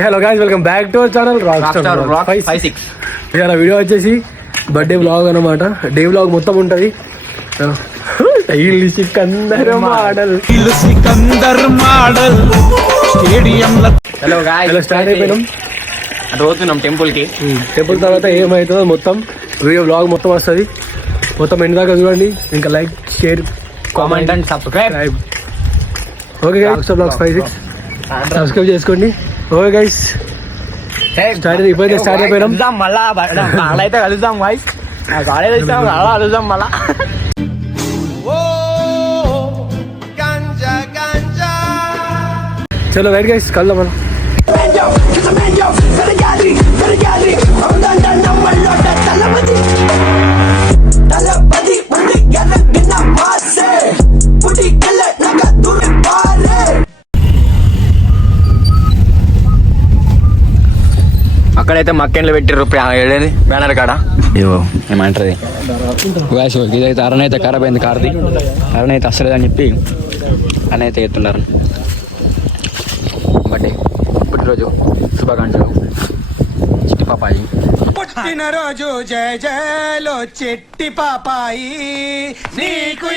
Hello guys, welcome back to our channel rock 56. ఇవాళ video వచ్చేసి birthday vlog అనమాట. Day vlog మొత్తం ఉంటుంది. హలో గాయ్స్, స్టార్ట్ అయిపోయినాం. పోతున్నాం టెంపుల్ తర్వాత ఏమవుతుందో మొత్తం వీడియో వ్లాగ్ మొత్తం వస్తుంది. మొత్తం ఎండ్ దాకా చూడండి. ఇంకా like, share, comment and subscribe. Okay guys, blogs 56 subscribe చేసుకోండి. ఓకే గైస్, ఇప్పుడైతే స్టార్ట్ అయిపోయినాం. మళ్ళా అయితే కలుద్దాం గాయ్స్. కాలేజ్ ఇస్తాం అలా కలుద్దాం మళ్ళా. చలో రైట్ గైస్, కలుద్దాం మనం. అక్కడైతే మక్కెన్లు పెట్టిర్రు ఏడేది బ్యానర్ కాడ. ఏమంటారు గాయ్స్, ఇదైతే అరణ అయితే ఖరాబ్ అయింది. కార్ది అరణ అయితే అసలేదని చెప్పి అరణ అయితే ఎత్తున్నారు. బర్త్డే పుట్టినరోజు శుభాకాంక్షలు చిట్టి పాపాయి. పుట్టినరోజు జయ జయలో చెట్టి పాపాయి నీకు.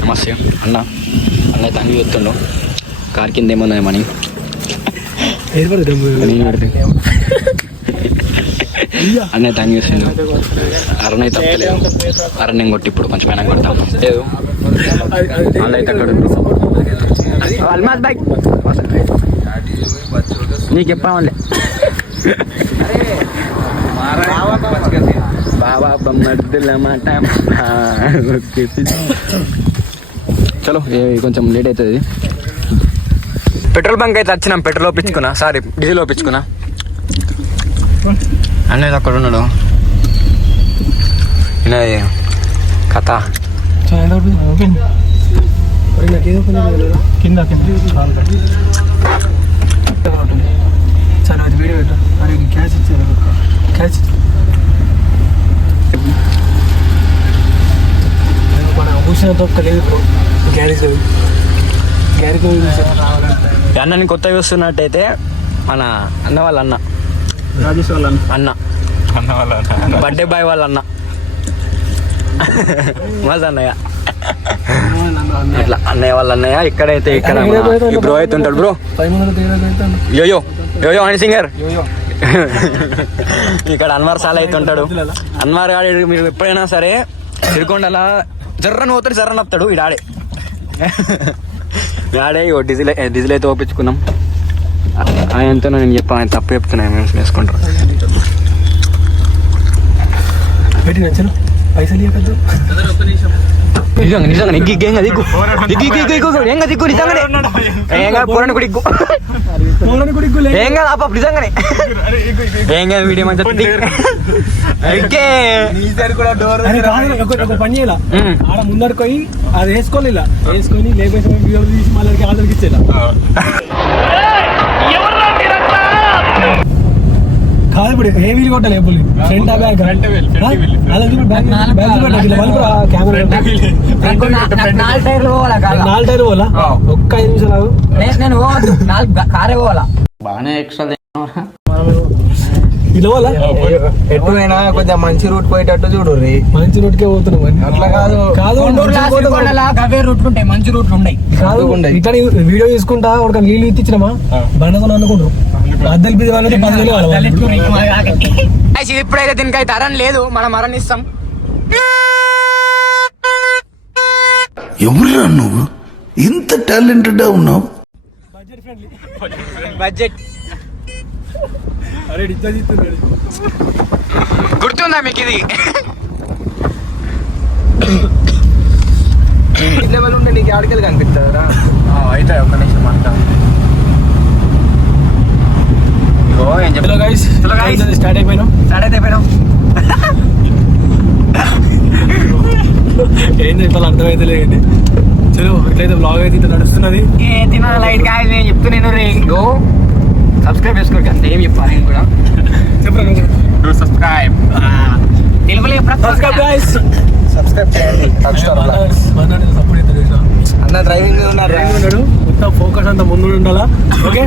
నమస్తే అన్న. అన్న అయితే అంగి ఎత్తుండు. కార్ కింద ఏమన్నాయమని అన్నయ్య థ్యాంక్ యూ చేసిండు. అరణ్య తప్పలేదు. అరణ్యం కొట్టి ఇప్పుడు కొంచెం అయినా కొడతాం లేదు. అన్నైతే అక్కడ అల్మాజ్ బైక్ నీకు చెప్పామండి. బాబా బొమ్మమాట. చలో, కొంచెం లేట్ అవుతుంది. పెట్రోల్ బంక్ అయితే వచ్చినాం. పెట్రోల్ ఒప్పించుకున్నా, సారీ డీజిల్ ఒప్పించుకున్నా. అన్నది అక్కడ ఉన్నాడు. కథ అన్నని కొత్తగా చూస్తున్నట్టయితే మన అన్న వాళ్ళ అన్న రాజేష్ వాళ్ళ అన్న బర్త్డే బాయ్ వాళ్ళ అన్న మజా అన్నయ్య. ఇట్లా అన్నయ్య వాళ్ళ అన్నయ్య. ఇక్కడైతే ఇక్కడ బ్రో అయితే ఉంటాడు. బ్రో యోయో యోయో అని సింగర్. ఇక్కడ అన్వర్ సాల్ అయితే ఉంటాడు. అన్వర్ గాడి మీరు ఎప్పుడైనా సరే తిరుకొండలా జర్రని పోతాడు, జర్రని వస్తాడు. ఈడాడే ఆడే డీజిల్ అయితే ఓపించుకున్నాం. ఆయనతో నేను చెప్పాను, ఆయన తప్పు చెప్తున్నా, మేము వేసుకుంటారు. నిజంగా వీడియో పని చేయాల. ఆడ ముందరికి పోయి అది వేసుకొని ఇలా వేసుకొని లేకపోతే వీడియో తీసి మళ్ళీ ఆర్డర్కి ఇచ్చేలా కాదు. ఇప్పుడు ఏ వీలు కొట్టాలి ఎప్పుడు ఫ్రంట్ బ్యాగ్ నాలుగు టైర్లు పోవాలా? ఒక్క 5 నిమిషాలు కారే పోవాలా? బాగానే ఎక్స్ట్రా ఇలా ఎటువైనా కొంచెం మంచి రూట్ పోయేటట్టు చూడు. మంచి రూట్ కే పోతున్నాం. అట్లా కాదు రూట్లు ఉంటాయి, మంచి రూట్లు ఉన్నాయి. కాదు, ఇక్కడ వీడియో తీసుకుంటా ఒక నీళ్ళు ఇచ్చినామా బండకొని అనుకుంటారు. అద్దెలు పిది వాళ్ళకి 10,000. ఇప్పుడైతే దీనికైతే అరణ్ లేదు, మనం అరణ్ ఇస్తాం. ఎవరురా నువ్వు ఇంత టాలెంటెడ్ ఉన్నావు? బడ్జెట్ గుర్తుందా మీకు ఇది? లెవెల్ ఉంటే నీకు ఆడికెళ్ళి కనిపిస్తుందా? అయితే ఒక్క నిమిషం మాట్లాడు. స్టార్ట్ అయిపోయినాం. ఏం చెప్పాలి అర్థమైతే లేదండి. చలో, ఇట్లయితే బ్లాగ్ అయితే ఇట్లా నడుస్తున్నది. లైట్ గా నేను చెప్తున్నాను, సబ్స్క్రైబ్ చేసుకోండి. అంతే ఏం చెప్పాలి నేను కూడా. చెప్పండి, సబ్స్క్రైబ్ సబ్స్క్రైబ్ చేయండి. సపోర్ట్ అన్న డ్రైవింగ్ ఉన్నాడు. మొత్తం ఫోకస్ అంతా ముందు ఉండాలా. ఓకే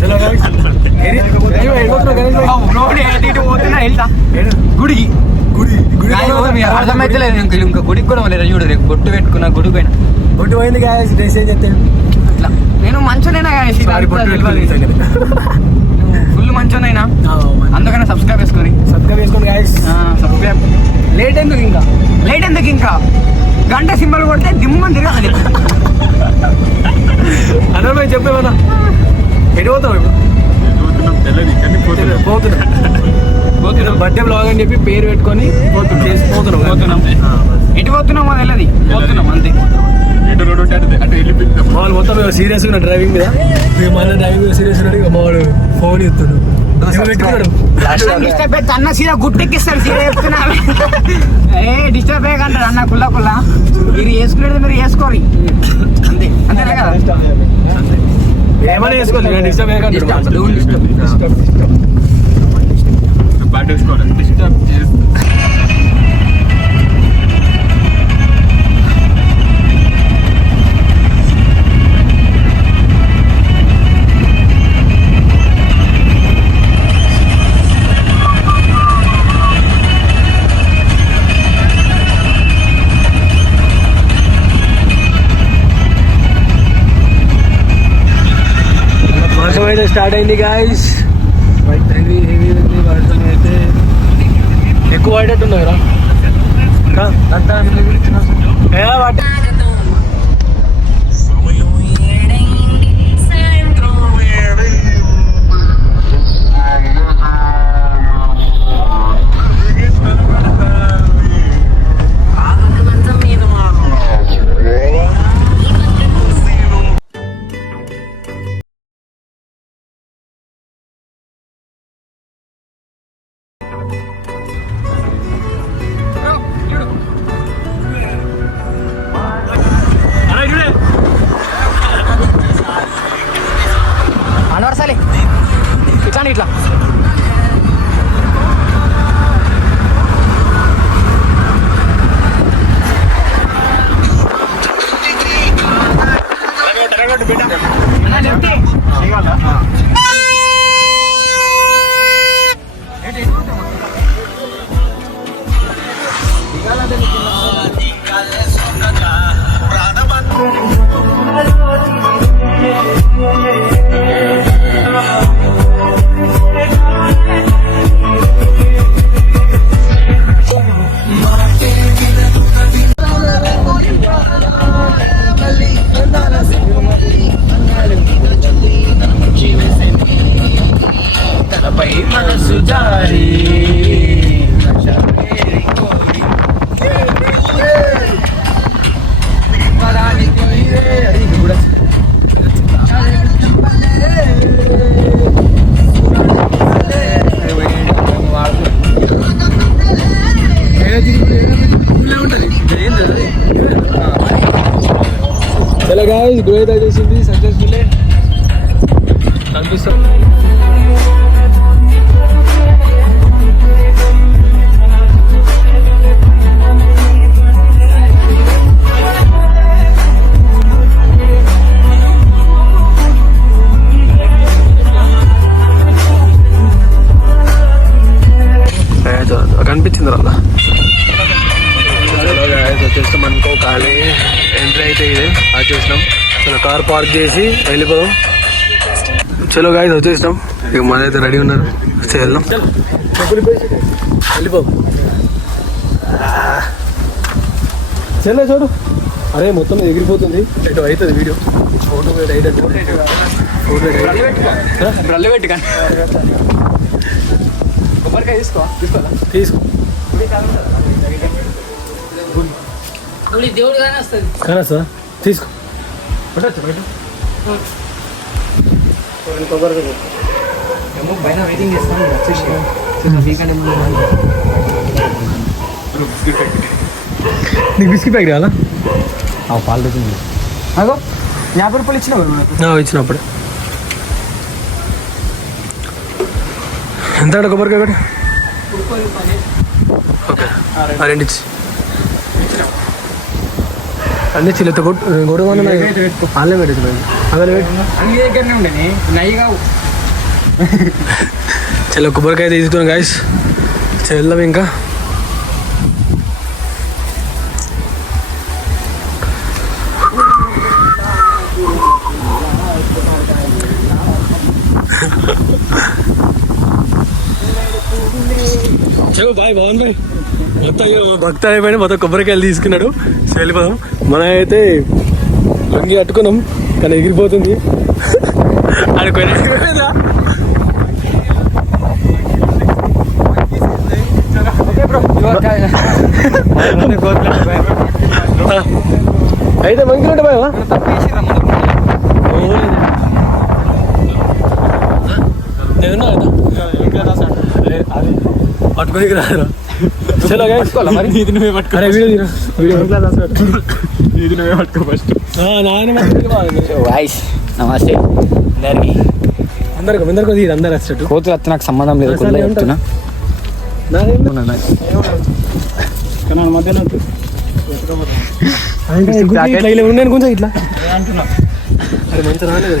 చలో guys. గుడికి అర్థమైతే లేదు ఇంకా గుడికి కూడా లేదు చూడు రేపు బొట్టు పెట్టుకున్నా గుడికి పోయినా బొట్టు పోయింది guys. డ్రెస్ ఏం చెప్తాడు ఇట్లా నేను మంచోనైనా ఫుల్ మంచోనైనా అందుకనే సబ్స్క్రైబ్ చేసుకోండి guys. సబ్స్క్రైబ్ లేట్ ఎందుకు ఇంకా గంట సింబల్ కొడితే దిమ్మని తిరగాలి. అన్న చెప్పేమన్నా ఎటు పోతావు ఇప్పుడు పోతున్నాం బర్త్డే బ్లాగ్ అని చెప్పి పేరు పెట్టుకొని పోతున్నాం. ఎటు పోతున్నాం అది వెళ్ళది పోతున్నాం అంతే. వాళ్ళు మొత్తం సీరియస్ గా డ్రైవింగ్ మీద మేము మన డ్రైవింగ్ మీద సీరియస్ ఉన్నాడు. మా వాడు ఫోన్ ఇస్తున్నాడు పెట్టుకున్నాడు. డిస్టర్బ్ అయితే అన్న సీదా గుట్టెక్కిస్తాడు సీదా చెప్తున్నా. ఏ డిస్టర్బ్ అయ్యకంటారు అన్న కుల్లా మీరు వేసుకునేది మీరు వేసుకోరు అంతే అంతేనా కదా. ఏమైనా వేసుకోవాలి డిస్టర్బ్ వర్షం అయితే స్టార్ట్ అయింది గాయస్. హెవీ ఉంది వర్షం అయితే ఎక్కువ పడేట్టున్నారా అనవరసాలి ఇట్లా మనసు జారి చలో గాయ్స్ గ్రోత్ వచ్చేసింది సక్సెస్ఫుల్ కనిపిస్తుంది. కనిపించింది రా వచ్చేస్తాం అనుకో ఖాళీ ఎంట్రీ అయితే ఇది వచ్చేసినాం. చలో కార్ పార్క్ చేసి వెళ్ళిపోదాం. చలో గాయస్ వచ్చేసినాం. ఇక మనైతే రెడీ ఉన్నారు వస్తే వెళ్దాం వెళ్ళిపో. చలో చూడు అరే మొత్తం ఎగిరిపోతుంది ఇటు అవుతుంది వీడియో ఫోటో కొబ్బరికాయ తీసుకో దేవుడు కానీ వస్తుంది కానీ సార్ తీసుకో కొబ్బరికాయ పైన వెయిటింగ్ చేస్తాను నీకు బిస్కెట్ ప్యాక్ కావాలా? పాలు తెచ్చింది అదో 50 రూపాయలు ఇచ్చినప్పుడు ఎంత కొబ్బరికాయ ఒకటి? ఓకే రెండు ఇచ్చి అన్ని చిల్లెత్త గొడవ ఆన్లైన్ పెట్టింది అదే పెట్టు. అన్ని దగ్గరనే ఉండేది నయ్యి కావు. చలో కొబ్బరికాయ తీసుకున్నాం గాయస్. వెళ్దాం ఇంకా. చలో బాయ్ భవన్ భాయ్. మొత్తం భక్త అయిపోయినా మొత్తం కొబ్బరికాయలు తీసుకున్నాడు. వెళ్ళిపోదాం. మనం అయితే లొంగి కట్టుకున్నాం కానీ ఎగిరిపోతుంది. అనుకోని అయితే మంచిగా బాయ్ నేను పట్టుకొని రారా. చలో మరి ఇది నువ్వే పట్టుకో. వీడియో ఇది నువ్వే పట్టుకో ఫస్ట్. వాయిస్ నమస్తే అందరికి. అందరికి ఇది అందరు వచ్చేట్టు. కోతులు వస్తే నాకు సంబంధం లేదు. చెప్తున్నా ఉన్నాను కొంచెం ఇట్లా. అరే మంచి రాలేదు.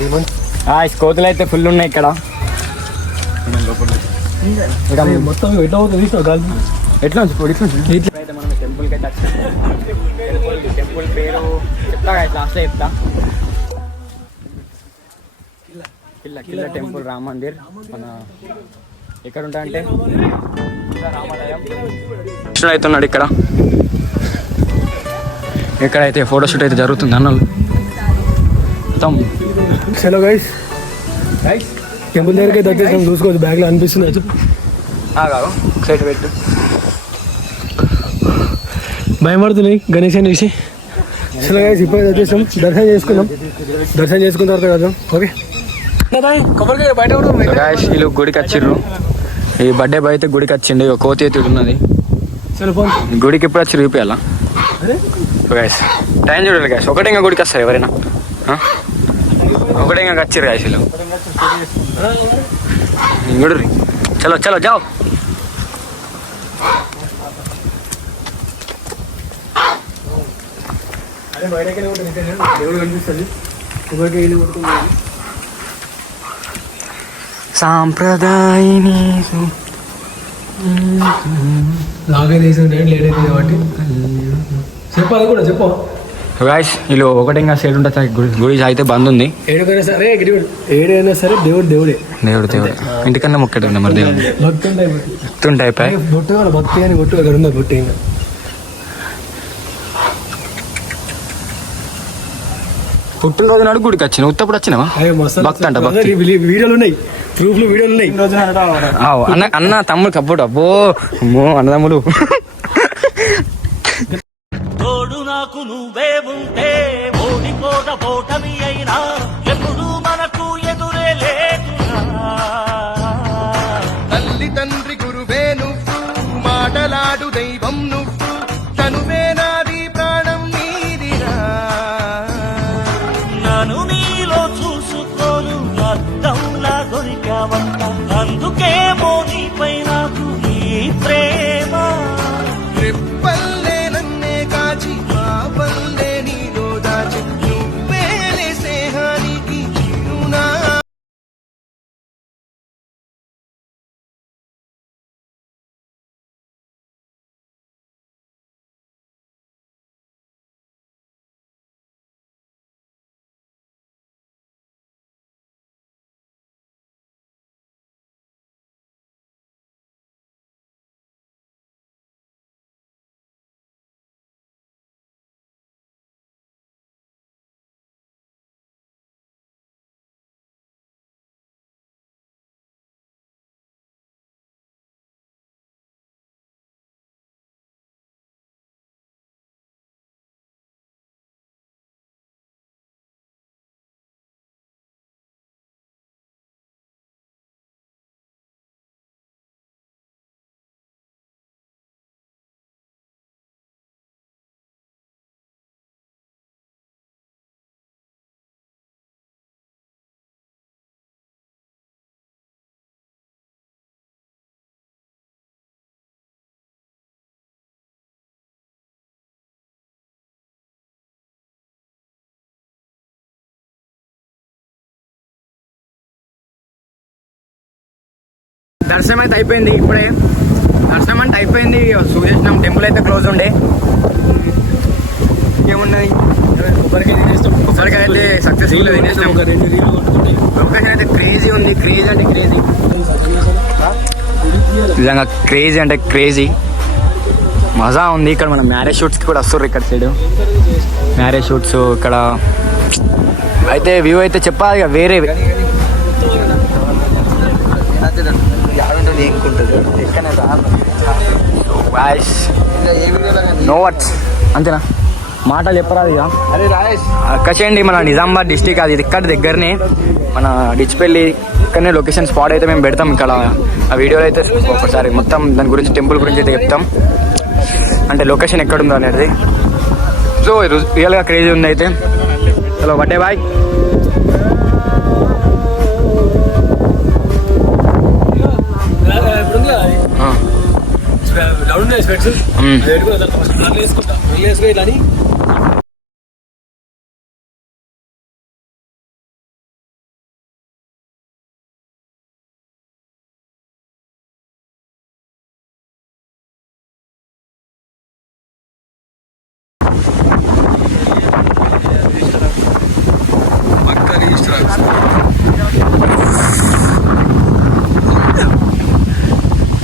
కోతులు అయితే ఫుల్ ఉన్నాయి ఇక్కడ. మొత్తం ఎట్లా అవుతుంది గాలి. ఎట్లా నుంచి ఇట్లా అయితే మనం టెంపుల్కి అయితే టెంపుల్ పేరు చెప్తా లాస్ట్లో చెప్తా. కిల్ల టెంపుల్ రామ మందిర్. మన ఎక్కడ ఉంటా అంటే రామాలయం. కృష్ణుడు అవుతున్నాడు ఇక్కడ. ఇక్కడైతే ఫోటోషూట్ అయితే జరుగుతుంది అన్నలు మొత్తం. చలో గైస్ టెంపుల్ దగ్గరికి అయితే వచ్చేసాం. చూసుకోవచ్చు బ్యాగ్లో అనిపిస్తుంది. కాదు సైడ్ పెట్టు. భయం పడుతుంది గణేష్ అని చూసి. చలో గైస్ ఇప్పుడైతే వచ్చేసాం. దర్శనం చేసుకున్నాం. దర్శనం చేసుకున్న తర్వాత కదా ఓకే. బయట వీళ్ళు గుడికి వచ్చిర్రు. ఈ బర్త్డే బాయ్ అయితే గుడికి వచ్చిండు. కోతి అయితే ఉన్నది. గుడికి ఎప్పుడు వచ్చి చూపించాలా గైస్. టైం చూడాలి గైస్. ఒకటే ఇంకా గుడికి వస్తారు ఎవరైనా. ఒకటే ఇంకా వచ్చిర్రు గైస్ వీళ్ళు. గుడి చలో చలో జాओ. సాంప్రదాయని లాగే లేట్ అయితే కాబట్టి చెప్పాలి కూడా చెప్పు గాయస్. వీళ్ళు ఒకటి ఇంకా సైడ్ ఉంటుంది. గుడి అయితే బంద్ ఉంది. ఏడుకైనా సరే ఏడైనా సరే దేవుడే. దేవుడు ఇంటికన్నా మొక్కటి ఉండే మరి దేవుడు భక్తుంటే అయిపోయి బొట్టు భక్తి అని బొట్టు అక్కడ ఉంది. బొట్టు ఇంకా పుట్టినరోజు నాడు గుడికి వచ్చిన. ఉత్తప్పుడు వచ్చినావా? భక్తి అంట భక్తి. వీడియోలు ఉన్నాయి. ప్రూఫ్లు వీడియోలు ఉన్నాయి. అన్న తమ్ముడు కప్పుడు అబ్బో అమ్మో అన్నదమ్ములు. తోడు నాకు నువ్వే ఉంటే ఓడిపోటమి అయినా ఎప్పుడు మనకు ఎదురే లేకున్నా. తల్లి తండ్రి గురువే నువ్వు, మాటలాడు దైవం నువ్వు, తనువే నాది ప్రాణం నీదిరా. నన్ను నీలో చూసుకోను అర్థంలా దొరికావంట. అందుకేమో నీపై నాకు ఈ ప్రేమ. రెప్పల్లే నన్నే కాచి మా పల్లె నీలో దాచి నువ్వేలే స్నేహానికి చిరునా. దర్శనం అయితే అయిపోయింది ఇప్పుడే. దర్శనం అంటే అయిపోయింది, చూసేసినాం. టెంపుల్ అయితే క్లోజ్ ఉండే. ఏమున్నది కొబ్బరికాయ అయితే సక్సెస్ఫుల్ తినేసినాం. లొకేషన్ అయితే క్రేజీ ఉంది, క్రేజీ అంటే క్రేజీ, నిజంగా క్రేజీ అంటే క్రేజీ. మజా ఉంది. ఇక్కడ మన మ్యారేజ్ షూట్స్కి కూడా వస్తారు ఇక్కడ సైడ్. మ్యారేజ్ షూట్స్ ఇక్కడ అయితే వ్యూ అయితే చెప్పాలి ఇక వేరే. నో వర్డ్స్, అంతేనా, మాటలు చెప్పరాదు ఇక. కచేయండి మన నిజామాబాద్ డిస్టిక్, అది ఇక్కడ దగ్గరనే మన డిచ్పల్లి. ఇక్కడనే లొకేషన్ స్పాట్ అయితే మేము పెడతాం. ఇక్కడ ఆ వీడియోలో అయితే ఒకసారి మొత్తం దాని గురించి, టెంపుల్ గురించి అయితే చెప్తాం, అంటే లొకేషన్ ఎక్కడుందో అనేది. సో రియల్గా క్రేజీ ఉంది అయితే. చలో బర్త్డే బాయ్.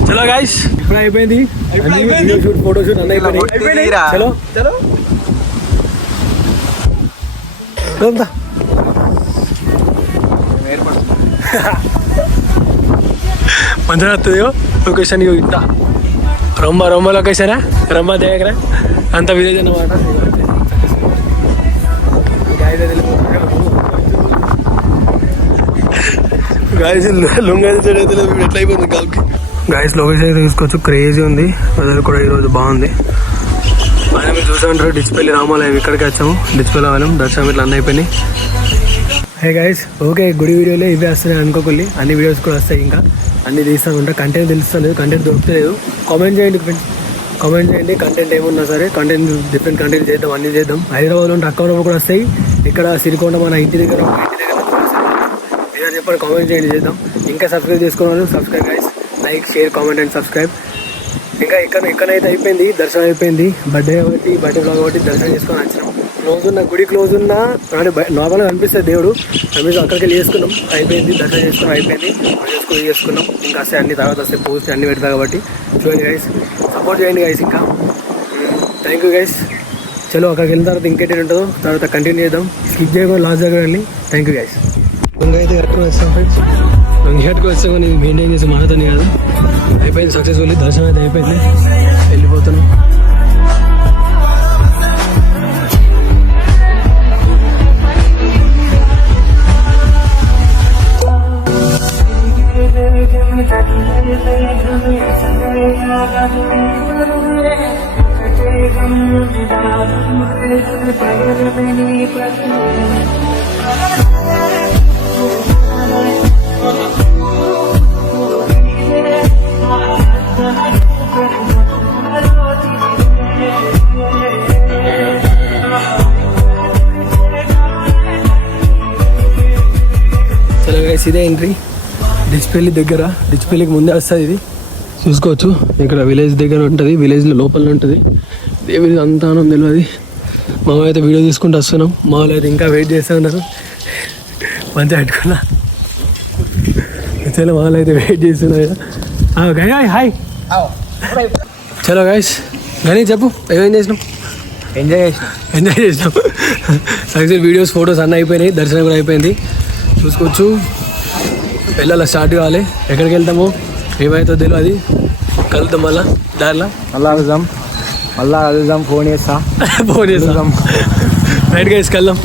చలో గైస్, ఇప్పుడు అయిపోయింది వీడియో షూట్, ఫోటో షూట్ అన్నీ అయిపోయినాయి. చలో చలో మంచిగా వస్తుంది లొకేషన్. ఇంత రొమ్మ లొకేషనా, రొమ్మ దగ్గర అంత విలేజ్ అన్నమాట. గాయస్ లొంగైతే ఎట్లా అయిపోయింది కాల్కి. గాయస్ లొకేషన్ అయితే తీసుకోవచ్చు, క్రేజీ ఉంది. వెదర్ కూడా ఈరోజు బాగుంది. మనం మీరు చూసా ఉంటారు డిచ్పల్లి రామాలయం, ఇక్కడికి వచ్చాము. డిచ్పల్లి రామాలయం దర్శనం ఇట్లా అన్నీ అయిపోయినాయి. హే గాయస్, ఓకే, గుడి వీడియోలో ఇవే వస్తున్నాయి అనుకోకుండా అన్ని వీడియోస్ కూడా వస్తాయి. ఇంకా అన్ని తీస్తూ ఉంటా. కంటెంట్ తెలుస్తలేదు, కంటెంట్ దొరుకుతలేదు. కామెంట్ చేయండి ఫ్రెండ్స్, కామెంట్ చేయండి. కంటెంట్ ఏమున్నా సరే, కంటెంట్ డిఫరెంట్ కంటెంట్ చేద్దాం, అన్ని చేద్దాం. హైదరాబాద్లో ఉంటే అక్కడ కూడా వస్తాయి. ఇక్కడ సిరికొండ మన ఇంటి దగ్గర ఏదైనా చెప్పండి, కామెంట్ చేయండి, చేద్దాం. ఇంకా సబ్స్క్రైబ్ చేసుకోవాలి, subscribe guys, like, share, comment and subscribe. ఇంకా ఇక్కడైతే అయిపోయింది, దర్శనం అయిపోయింది. బర్త్డే బ్లాగ్ కాబట్టి దర్శనం చేసుకొని వచ్చినాం. క్లోజ్ ఉన్న గుడి, క్లోజ్ ఉన్న అంటే నార్మల్గా కనిపిస్తుంది దేవుడు, కనిపిస్తుంది. అక్కడికి వెళ్ళి చేసుకున్నాం, అయిపోయింది. దర్శనం చేసుకున్నాం, అయిపోయింది. చేసుకున్నాం. ఇంకా వస్తాయి అన్ని, తర్వాత వస్తాయి పోస్ట్ అన్ని పెడతా కాబట్టి చూడండి గైస్, సపోర్ట్ చేయండి గైస్. ఇంకా థ్యాంక్ యూ గైస్. చలో అక్కడికి వెళ్ళిన తర్వాత ఇంకేంటి ఉంటుందో తర్వాత కంటిన్యూ చేద్దాం. స్కిప్ చేయకుండా లాస్ట్ దగ్గర వెళ్ళి. Thank you guys. ఇంకా అయితే కరెక్ట్గా వచ్చాం ఫ్రెండ్స్. ఇంకేట్కి వచ్చాం కానీ మెయింటైన్ చేసి మానతని కాదు. అయిపోయింది సక్సెస్ఫుల్లీ, దర్శనం అయితే అయిపోయింది. వెళ్ళిపోతున్నాం. చలో గైస్, ఇదే ఎంట్రీ డిచ్పల్లి దగ్గర. డిచ్పల్లికి ముందే వస్తుంది ఇది, చూసుకోవచ్చు. ఇక్కడ విలేజ్ దగ్గర ఉంటుంది, విలేజ్లో లోపల ఉంటుంది. దేవుడి అంతా తెలియదు. మా వాళ్ళు అయితే వీడియో తీసుకుంటూ వస్తున్నాం. మా వాళ్ళు అయితే ఇంకా వెయిట్ చేస్తూ ఉన్నారు. మంచిగా పెట్టుకున్నా. చలో మా వాళ్ళు అయితే వెయిట్ చేస్తున్నారు. హాయ్. చలో గైస్, కానీ చెప్పు ఏమేం చేసినాం? ఎంజాయ్ చేసినాం. సక్సెస్ వీడియోస్, ఫొటోస్ అన్నీ అయిపోయినాయి. దర్శనం కూడా అయిపోయింది, చూసుకోవచ్చు. వెళ్ళాలి, స్టార్ట్ కావాలి. ఎక్కడికి వెళ్తామో ఏమైతుందో తెలియదు. కలుద్దాం మళ్ళా దారిలో. మళ్ళా కలుద్దాం. ఫోన్ చేస్తాం. రైట్ గైస్, కలుద్దాం.